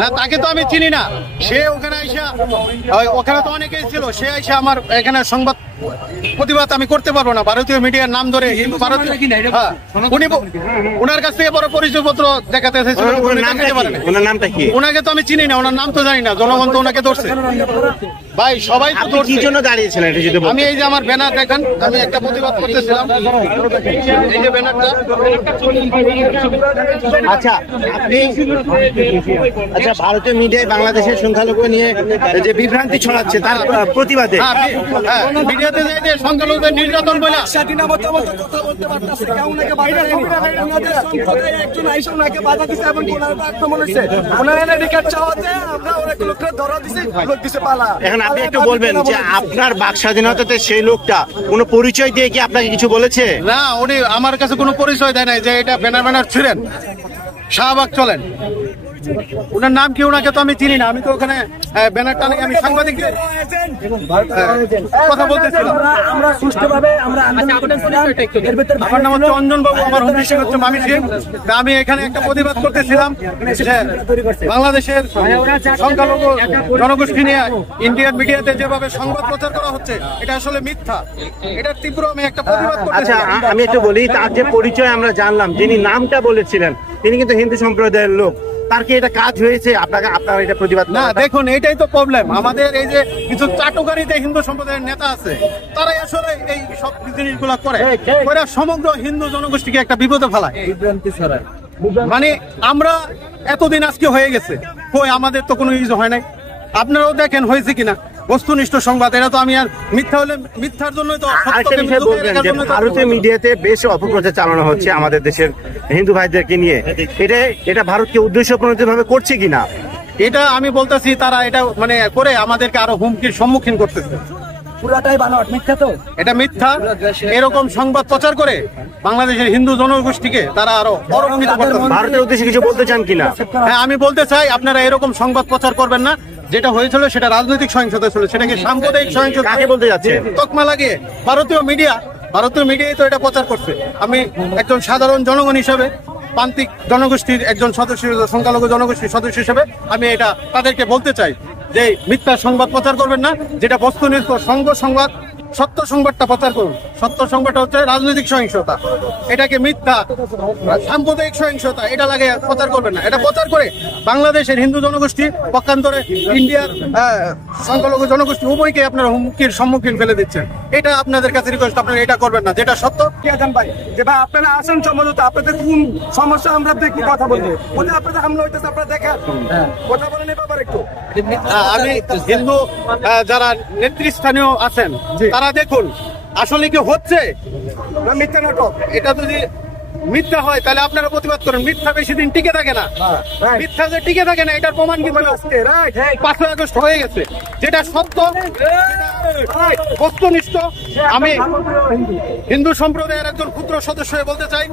না, তাকে তো আমি চিনি না। সে ওখানে আইসা, ওখানে তো অনেকেই ছিল, সে আইসা আমার এখানে সংবাদ প্রতিবাদ আমি করতে পারবো না। ভারতীয় মিডিয়ার নাম ধরে উনি ওনার কাছ থেকে বড় পরিচয় পত্র দেখাতে এসেছিলেন। ওনাকে তো আমি চিনি না, ওনার নাম তো জানি না, জনগণ তো ওনাকে ধরছে। ভাই সবাই কি জন্য দাঁড়িয়েছিলেন? আমি এই যে আমার ব্যানার দেখেন, আমি একটা প্রতিবাদ করতেছিলাম, এই যে ব্যানারটা। আচ্ছা, আপনি আচ্ছা, ভারতীয় মিডিয়ায় বাংলাদেশের সংখ্যালঘু নিয়ে যে বিভ্রান্তি ছড়াচ্ছে তার প্রতিবাদে মিডিয়াতে যাই যে সংখ্যালঘুদের নির্যাতন বলে এখন আপনি একটু বলবেন যে আপনার বাক স্বাধীনতাতে সেই লোকটা কোনো পরিচয় দিয়ে কি আপনাকে কিছু বলেছে? না, উনি আমার কাছে কোনো পরিচয় দেয় নাই যে এটা ব্যানার ছিলেন, শাহবাগ চলেন। ওনার নাম কি, ওনাকে তো আমি চিনি না। আমি তো ওখানে ব্যানারটা নিয়ে আমি সাংবাদিক কথা বলতেছিলাম। আমার নাম হচ্ছে অঞ্জন বাবু, আমার হোম ডিস্ট্রিক্ট হচ্ছে মামি সিং। আমি এখানে একটা প্রতিবাদ করতেছিলাম বাংলাদেশের সংখ্যালঘু জনগোষ্ঠী নিয়ে ইন্ডিয়ান মিডিয়াতে যেভাবে সংবাদ প্রচার করা হচ্ছে, এটা আসলে মিথ্যা। এটার তীব্র আমি একটা প্রতিবাদ করতেছি। আচ্ছা, আমি একটু বলি, তার যে পরিচয় আমরা জানলাম, যিনি নামটা বলেছিলেন তিনি কিন্তু হিন্দু সম্প্রদায়ের লোক। তার কি এটা কাজ হয়েছে? আপনার এটা প্রতিবাদ না, দেখুন এটাই তো প্রবলেম। আমাদের এই যে কিছু চাটুকারিতে হিন্দু সম্প্রদায়ের নেতা আছে, তারাই আসলে এই সব জিনিসগুলো করে সমগ্র হিন্দু জনগোষ্ঠীকে একটা বিপদে ফেলায়, বিভ্রান্তি ছড়ায়। মানে আমরা এতদিন আজকে হয়ে গেছে, কই আমাদের তো কোনো ইউজ হয় নাই। আপনারাও দেখেন হয়েছে কিনা বস্তুনিষ্ঠ সংবাদ। এটা তো আমি আর মিথ্যা হলে মিথ্যার জন্য তো। ভারতীয় মিডিয়াতে বেশ অপপ্রচার চালানো হচ্ছে আমাদের দেশের হিন্দু ভাইদেরকে নিয়ে। এটা ভারতকে উদ্দেশ্য প্রণোদিত ভাবে করছে কিনা এটা আমি বলতেছি। তারা এটা মানে করে আমাদেরকে আরো হুমকির সম্মুখীন করতেছে। পুরাটাই বানোয়াট, মিথ্যা তো। এটা মিথ্যা। এরকম সংবাদ প্রচার করে বাংলাদেশের হিন্দু জনগোষ্ঠীকে তারা আরো অরক্ষিত করতে। ভারতের উদ্দেশ্যে কিছু বলতে চান কিনা? হ্যাঁ, আমি বলতে চাই আপনারা এরকম সংবাদ প্রচার করবেন না। যেটা হয়েছিল সেটা রাজনৈতিক সহিংসতা ছিল, সেটাকে সাম্প্রদায়িক সহিংসতা কাকে বলতে যাচ্ছে? তকমা লাগিয়ে ভারতীয় মিডিয়ায় তো এটা প্রচার করছে। আমি একজন সাধারণ জনগণ হিসেবে, প্রান্তিক জনগোষ্ঠীর একজন সদস্য, সংখ্যালঘু জনগোষ্ঠীর সদস্য হিসেবে আমি এটা তাদেরকে বলতে চাই যে মিথ্যা সংবাদ প্রচার করবেন না। যেটা বস্তুনিষ্ঠ সংবাদ, সত্য সংবাদটা প্রচার করুন। সত্য সংবাদটা হচ্ছে রাজনৈতিক সহিংসতা, এটাকে মিথ্যা সাম্প্রদায়িক সহিংসতা এটা লাগে প্রচার করবেন না। এটা প্রচার করে বাংলাদেশের হিন্দু জনগোষ্ঠী, পক্ষান্তরে ইন্ডিয়ার সংখ্যালঘু জনগোষ্ঠী উভয়কে আপনারা হুমকির সম্মুখীন ফেলে দিচ্ছেন। এটা আপনাদের কাছে রিকোয়েস্ট, আপনারা এটা করবেন না। যেটা সত্য ভাই, যে ভাই আপনারা আসেন সম্ভবত আপনাদের কোন সমস্যা আমরা দেখি কথা বলবো, বলে আপনাদের হামলা হইতেছে, আপনারা দেখেন কথা বলেন এই ব্যাপারে একটু। আমি হিন্দু যারা নেতৃস্থানীয় আছেন তারা দেখুন আসলে কি হচ্ছে মিথ্যা নাটক। এটা যদি মিথ্যা হয় তাহলে আপনারা প্রতিবাদ করেন। মিথ্যা বেশি দিন টিকে থাকে না। মিথ্যা যে টিকে থাকে না এটার প্রমাণ কিন্তু 5ই আগস্ট হয়ে গেছে। যেটা সত্য, বস্তুনিষ্ঠ। আমি হিন্দু সম্প্রদায়ের একজন ক্ষুদ্র সদস্য হয়ে বলতে চাই,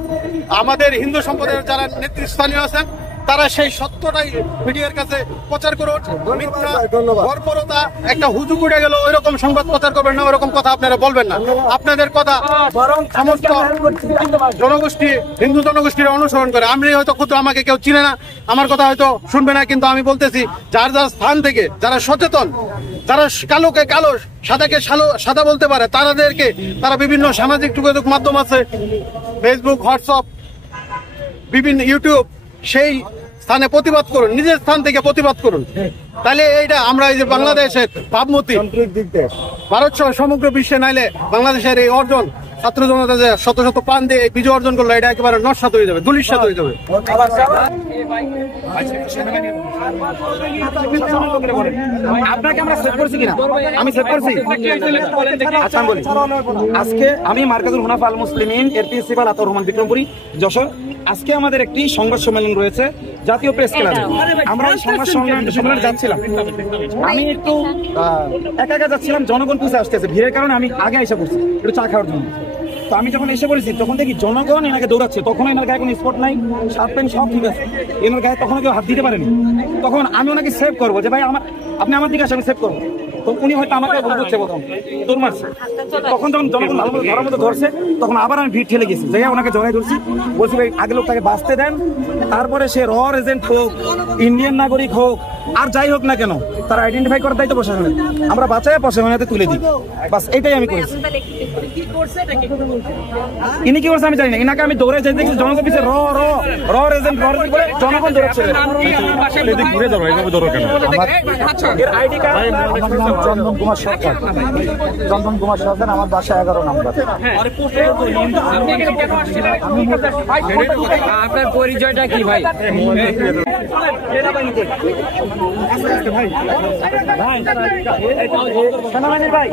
আমাদের হিন্দু সম্প্রদায়ের যারা নেতৃস্থানীয় আছেন তারা সেই সত্যটাই মিডিয়ার কাছে প্রচার করুন। মিথ্যা, বর্বরতা, একটা হুজু উড়ে গেল ওইরকম সংবাদ প্রচার করবেন না, ওইরকম কথা আপনারা বলবেন না। আপনাদের কথা সমস্ত জনগোষ্ঠী, হিন্দু জনগোষ্ঠীর অনুসরণ করে। আমি হয়তো ক্ষুদ্র, আমাকে কেউ চিনে না, আমার কথা হয়তো শুনবে না, কিন্তু আমি বলতেছি যার যার স্থান থেকে যারা সচেতন, যারা কালোকে কালো, সাদাকে সাদা বলতে পারে, তারা বিভিন্ন সামাজিক যোগাযোগ মাধ্যম আছে, ফেসবুক, হোয়াটসঅ্যাপ, বিভিন্ন ইউটিউব, সেই স্থানে প্রতিবাদ করুন, নিজের স্থান থেকে প্রতিবাদ করুন। তাহলে এইটা আমরা এই যে বাংলাদেশের ভাবমূর্তি ভারত সহ সমগ্র বিশ্বে, নাইলে বাংলাদেশের এই অর্জন ছাত্র জনতা যে শত শত প্রাণ দিয়ে বিজয় অর্জন করলো, এটা একেবারে নস্বাত হয়ে যাবে, ধূলিসাৎ হয়ে যাবে। আপনাকে আমরা সেভ করছি কিনা? আমি সেভ করছি। আচ্ছা বলি, আজকে আমি মার্কাজুল মুনাফা আল মুসলিমিন এর প্রিন্সিপাল আতর রহমান বিক্রমপুরী, যশোর। আজকে আমাদের একটি সংবাদ সম্মেলন রয়েছে জাতীয় প্রেস ক্লাবে। আমরা সংবাদ সম্মেলনে যাচ্ছিলাম, আমি একটু একা যাচ্ছিলাম, জনগণ পিছিয়ে আসতেছে, ভিড়ের কারণে আমি আগে এসে পড়ছি একটু চা খাওয়ার জন্য। তো আমি যখন এসে পড়েছি তখন দেখি জনগণ এনাকে দৌড়াচ্ছে। তখন এনার গায়ে কোনো স্পট নাই, শার্ট প্যান্ট সব ঠিক আছে, এনার গায়ে তখন কেউ হাত দিতে পারেনি। তখন আমি ওনাকে সেভ করবো যে ভাই আমার আপনি আমার দিকে আসে, আমি সেভ করবো। তো উনি হয়তো আমাকে বুঝছে প্রথম দৌড় মারছে, তখন যখন জনগণ ধরার মতো ধরছে তখন আবার আমি ভিড় ঠেলে গেছি, যাই ওনাকে জড়াই ধরছি, বলছি ভাই আগে লোকটাকে বাঁচতে দেন, তারপরে সে এজেন্ট হোক, ইন্ডিয়ান নাগরিক হোক, আর যাই হোক না কেন, তারা আইডেন্টিফাই করার দায়িত্ব প্রশাসনের, আমরা বাঁচায় প্রশাসনের হাতে তুলে দিই, বাস এটাই আমি করেছি। ইনি কি করছে আমি জানি না, ইনাকে আমি দৌড়ে যাই দেখছি জনগণ পিছিয়ে এজেন্ট করে জনগণ দৌড়াচ্ছে। এর আইডি কার্ড চন্দন কুমার সরকার, চন্দন কুমার সরকার, আমার বাসা 11 নম্বর। আপনার পরিচয়টা কি ভাই? ভাই